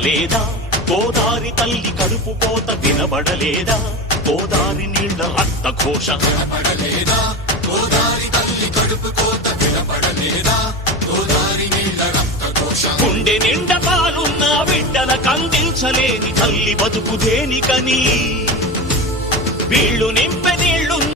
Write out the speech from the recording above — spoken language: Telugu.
వినబడలేదా? గోదారి తల్లి కడుపు కోత వినబడలేదా? గోదారి నీళ్ల రక్త ఘోష వినబడలేదా? గోదారి తల్లి కడుపు కోత వినబడలేదా? గోదారి నీళ్ల రక్త ఘోష. గుండె నిండా పాలున్న బిడ్డల కందించలేని తల్లి బతుకు దేనికని వీళ్ళు నింపెది